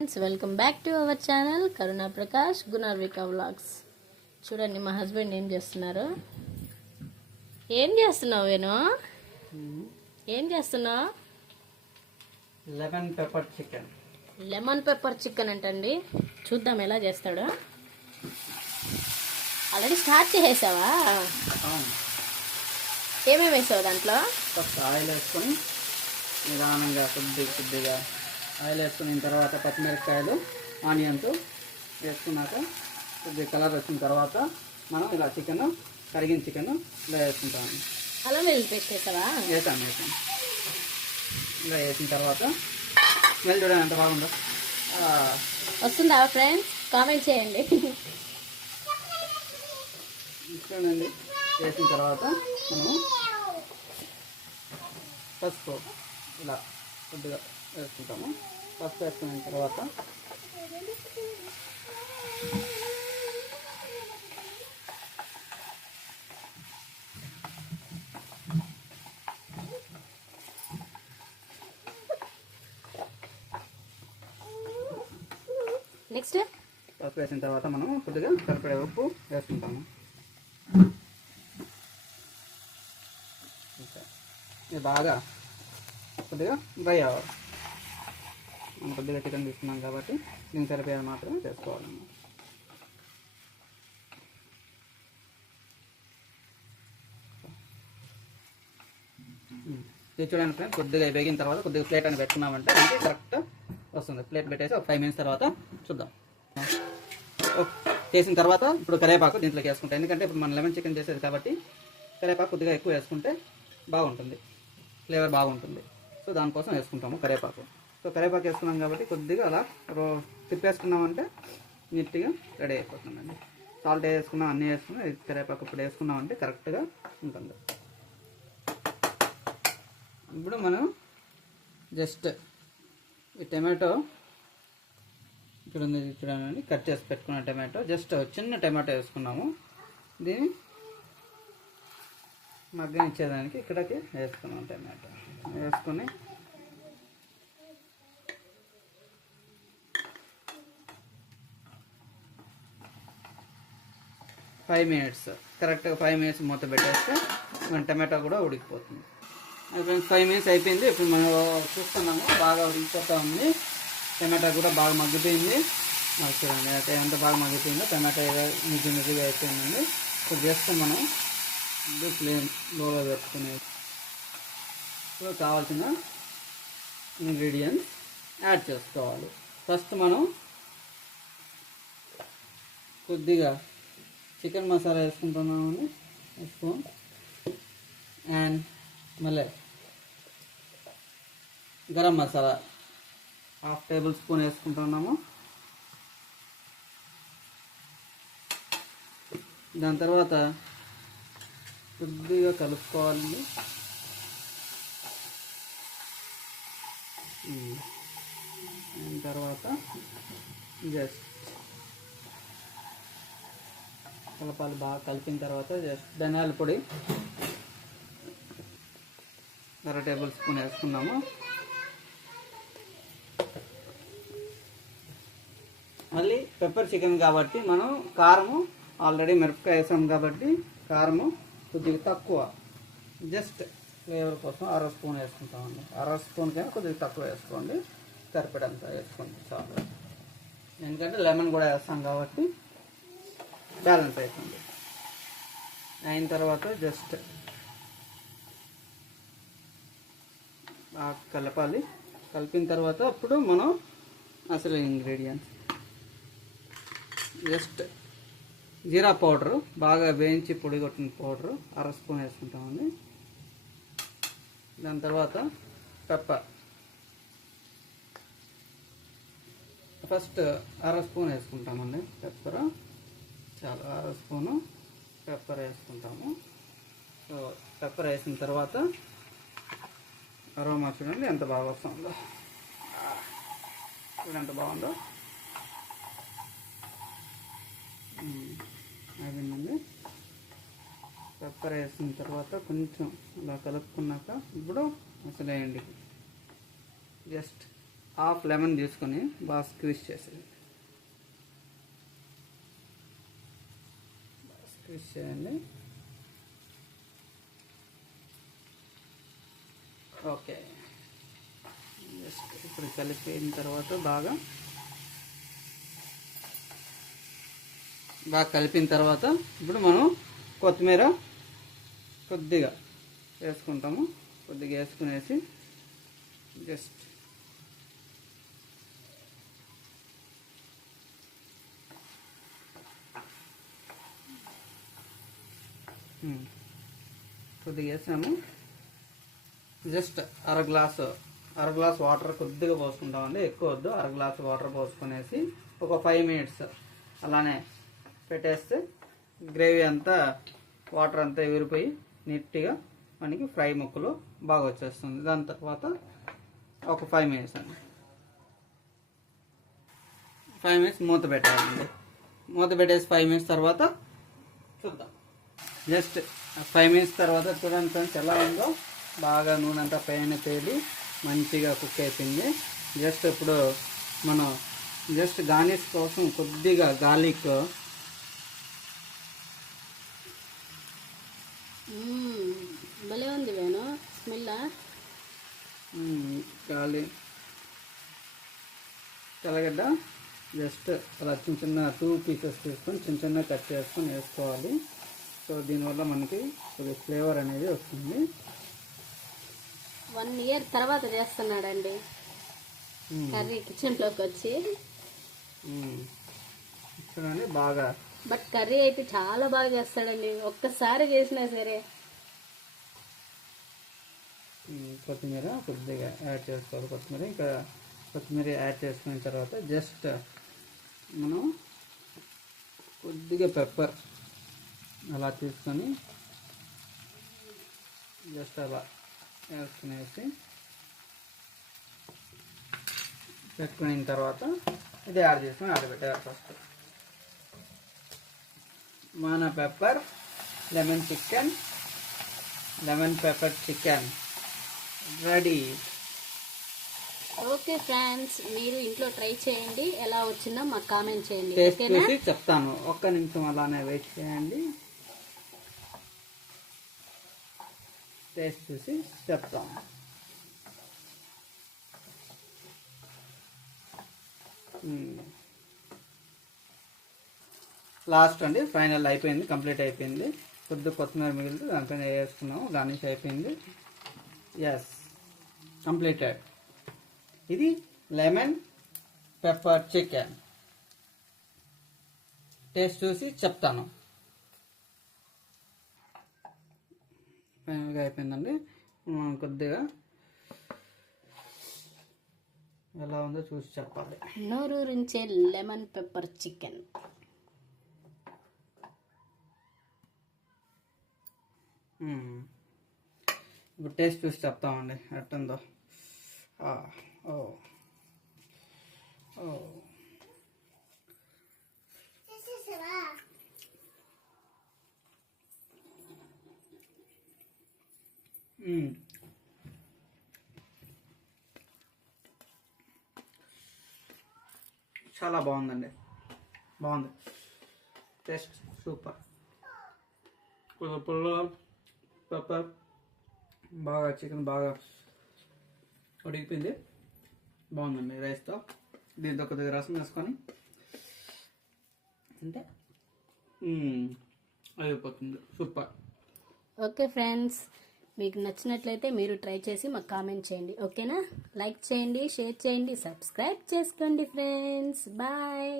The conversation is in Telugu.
Welcome back to our channel కరుణా ప్రకాష్ గుణార్విక వ్లాగ్స్. చూడండి మా హస్బెండ్ ఏం చేస్తున్నారు. ఏం చేస్తున్నావు వేణు? ఏం చేస్తున్నావు? Lemon pepper chicken. Lemon pepper chicken అంటండి. చూద్దాం ఎలా చేస్తాడో. ఆల్రెడీ స్టార్ట్ చేసేసావా? ఏమేమి వేసావు దాంట్లో? ఫస్ట్ ఆయిల్ వేసుకొని నిదానంగా కొద్దిగా ఆయిల్ వేసుకున్న తర్వాత పచ్చిమిరపకాయలు ఆనియన్స్ వేసుకున్నాక కొద్దిగా కలర్ వచ్చిన తర్వాత మనం ఇలా కరిగిన చికెన్ ఇలా వేసుకుంటాము. అల్లం వెల్లుల్లి పేస్ట్ వేసావా? వేసాను ఇలా వేసిన తర్వాత స్మెల్ చూడండి ఎంత బాగుందో. వస్తుందా ఫ్రెండ్స్? కామెంట్ చేయండి. చూడండి వేసిన తర్వాత మనము పసుపు ఇలా కొద్దిగా వేసుకుంటాము. పసుపు వేసుకున్న తర్వాత నెక్స్ట్ పసుపు వేసిన తర్వాత మనం కొద్దిగా సరిపడే ఉప్పు వేసుకుంటాము. ఇది బాగా కొద్దిగా డ్రై అవ్వాలి. మనం కొద్దిగా చికెన్ తీసుకున్నాం కాబట్టి దీనికి సరిపోయేది మాత్రం చేసుకోవాలి. ఇది చూడండి ఫ్రెండ్స్, కొద్దిగా వేగిన తర్వాత కొద్దిగా ప్లేట్ అని పెట్టుకున్నామంటే మనకి కరెక్ట్ వస్తుంది. ప్లేట్ పెట్టేసి ఒక 5 మినిట్స్ తర్వాత చూద్దాం. చేసిన తర్వాత ఇప్పుడు కరివేపాకు దీంట్లోకి వేసుకుంటాం. ఎందుకంటే ఇప్పుడు మనం లెమన్ చికెన్ చేసేది కాబట్టి కరివేపాకు కొద్దిగా ఎక్కువ వేసుకుంటే బాగుంటుంది, ఫ్లేవర్ బాగుంటుంది. సో దానికోసం వేసుకుంటాము కరివేపాకు. సో కరివేపాకు వేసుకున్నాం కాబట్టి కొద్దిగా అలా తిప్పేసుకున్నామంటే నీట్గా రెడీ అయిపోతుందండి. సాల్ట్ వేసుకున్నాం, అన్నీ వేసుకున్నాం, కరివేపాకు ఇప్పుడు వేసుకున్నామంటే కరెక్ట్గా ఉంటుంది. ఇప్పుడు మనం జస్ట్ ఈ టమాటో చూడండి కట్ చేసి పెట్టుకున్న టమాటో, జస్ట్ చిన్న టమాటో వేసుకున్నాము. దీన్ని మగ్గనిచ్చేదానికి ఇక్కడికి వేసుకున్నాం. టమాటో వేసుకొని కరెక్ట్గా 5 మినిట్స్ మూత పెట్టేస్తే మన టమాటో కూడా ఉడికిపోతుంది. ఫ్రెండ్స్ 5 మినిట్స్ అయిపోయింది. ఇప్పుడు మనం చూస్తున్నాము బాగా ఉడికిపోతూ ఉంది. టమాటో కూడా బాగా మగ్గిపోయింది. మాకు చూడండి అయితే ఎంత బాగా మగ్గిపోయిందో. టమాటో నిజంగా అయిపోయిందండి. ఇప్పుడు జస్ట్ మనం ఫ్లేమ్ లోలో పెట్టుకునే ఇప్పుడు కావాల్సిన ఇంగ్రీడియంట్స్ యాడ్ చేసుకోవాలి. ఫస్ట్ మనం కొద్దిగా చికెన్ మసాలా వేసుకుంటున్నామండి, స్పూన్. అండ్ మళ్ళీ గరం మసాలా 1/2 టేబుల్ స్పూన్ వేసుకుంటున్నాము. దాని తర్వాత కొద్దిగా కలుపుకోవాలండి. దాని తర్వాత జస్ట్ కలపాలి. బాగా కలిపిన తర్వాత జస్ట్ ధనియాల పొడి 1/2 టేబుల్ స్పూన్ వేసుకున్నాము. మళ్ళీ పెప్పర్ చికెన్ కాబట్టి మనం కారము ఆల్రెడీ మిరపకాయ వేసాం కాబట్టి కారము కొద్దిగా తక్కువ, జస్ట్ ఫ్లేవర్ కోసం 1/2 స్పూన్ వేసుకుంటామండి. 1/2 స్పూన్ కన్నా కొద్దిగా తక్కువ వేసుకోండి, సరిపడంతా వేసుకోండి చాలు. ఎందుకంటే లెమన్ కూడా వేస్తాం కాబట్టి బ్యాలెన్స్ అవుతుంది. అయిన తర్వాత జస్ట్ బాగా కలపాలి. కలిపిన తర్వాత అప్పుడు మనం అసలు ఇంగ్రీడియంట్స్ జస్ట్ జీరా పౌడరు బాగా వేయించి పొడి కొట్టిన పౌడరు 1/2 స్పూన్ వేసుకుంటామండి. దాని తర్వాత పెప్పర్ ఫస్ట్ 1/2 స్పూన్ వేసుకుంటామండి. పెప్పర్ చాలా 1/2 స్పూను పెప్పర్ వేసుకుంటాము. సో పెప్పర్ వేసిన తర్వాత అరోమా చూడండి ఎంత బాగా వస్తుందో. చూడండి ఎంత బాగుందో. అదేనండి పెప్పర్ వేసిన తర్వాత కొంచెం అలా కలుపుకున్నాక ఇప్పుడు అసలు వేయండి జస్ట్ హాఫ్ లెమన్ తీసుకొని బాగా స్క్వీజ్ చేసేది. స్క్వీజ్ చేయండి. ఓకే, జస్ట్ ఇప్పుడు కలిపిన తర్వాత బాగా కలిపిన తర్వాత ఇప్పుడు మనం కొత్తిమీర కొద్దిగా వేసుకుంటాము. కొద్దిగా వేసుకునేసి జస్ట్ కొద్దిగా వేసాము. జస్ట్ అర గ్లాస్ వాటర్ కొద్దిగా పోసుకుంటామండి, ఎక్కువ వద్దు. అర గ్లాస్ వాటర్ పోసుకునేసి ఒక 5 minutes అలానే పెట్టేస్తే గ్రేవీ అంతా వాటర్ అంతా ఎగిరిపోయి నీట్గా మనకి ఫ్రై ముక్కలు బాగా వచ్చేస్తుంది. దాని తర్వాత ఒక 5 minutes అండి, 5 minutes మూత పెట్టాలండి. మూత పెట్టేసి 5 minutes తర్వాత చూద్దాం. జస్ట్ 5 minutes తర్వాత చూడండి ఫ్రెండ్స్ ఎలా ఉందో. బాగా నూనె అంతా పైన తేలి మంచిగా కుక్ అయిపోయింది. జస్ట్ ఇప్పుడు మనం జస్ట్ గార్నిష్ కోసం కొద్దిగా గార్లిక్ భలే ఉంది వేణు స్మెల్. తెల్లగడ్డ జస్ట్ అలా చిన్న 2 pieces తీసుకొని చిన్న కట్ చేసుకొని వేసుకోవాలి. సో దీనివల్ల మనకి కొద్దిగా ఫ్లేవర్ అనేది వస్తుంది. 1 year తర్వాత చేస్తున్నాడండి కర్రీ కిచెన్లోకి వచ్చి. చూడండి బాగా, బట్ కర్రీ అయితే చాలా బాగా చేస్తాడండి, ఒక్కసారి చేసినా సరే. కొత్తిమీర కొద్దిగా యాడ్ చేసుకోవాలి. కొత్తిమీర యాడ్ చేసుకున్న తర్వాత జస్ట్ మనం కొద్దిగా పెప్పర్ అలా తీసుకొని జస్ట్ అలా వేసుకునేసి పెట్టుకున్న తర్వాత ఇది యాడ్ చేసుకుని ఆడబెట్టారు. ఫస్ట్ మన pepper lemon pepper chicken ready. Okay friends, మీరు ఇంట్లో ట్రై చేయండి, ఎలా వచ్చిందో మాకు కామెంట్ చేయండి. టేస్ట్ చూసి చెప్తాను. ఒక్క నిమిషం అలానే వెయిట్ చేయండి, టేస్ట్ చూసి చెప్తాను. లాస్ట్ అండి, ఫైనల్ అయిపోయింది, కంప్లీట్ అయిపోయింది. కొద్దిగా కొత్తిమీర మిగిలితే దానిపైన వేసుకున్నాము, గార్నిష్ అయిపోయింది. Yes, completed. ఇది లెమన్ పెప్పర్ చికెన్. టేస్ట్ చూసి చెప్తాను. ఫైనల్గా అయిపోయిందండి. కొద్దిగా ఎలా ఉందో చూసి చెప్పాలి. నోరూరించే లెమన్ పెప్పర్ చికెన్. ఇప్పుడు టేస్ట్ చూసి చెప్తామండి ఎట్టుందో. ఓ ఓ చాలా బాగుందండి, బాగుంది. Taste super. పుల్ల పెప్పర్ బాగా, చికెన్ బాగా ఉడికిపోయింది, బాగుందండి. రైస్తో దీంతో కొద్దిగా రసం వేసుకొని అంటే అయిపోతుంది. సూపర్. ఓకే ఫ్రెండ్స్, మీకు నచ్చినట్లయితే మీరు ట్రై చేసి మాకు కామెంట్ చేయండి. ఓకేనా? లైక్ చేయండి, షేర్ చేయండి, సబ్స్క్రైబ్ చేసుకోండి ఫ్రెండ్స్. బాయ్.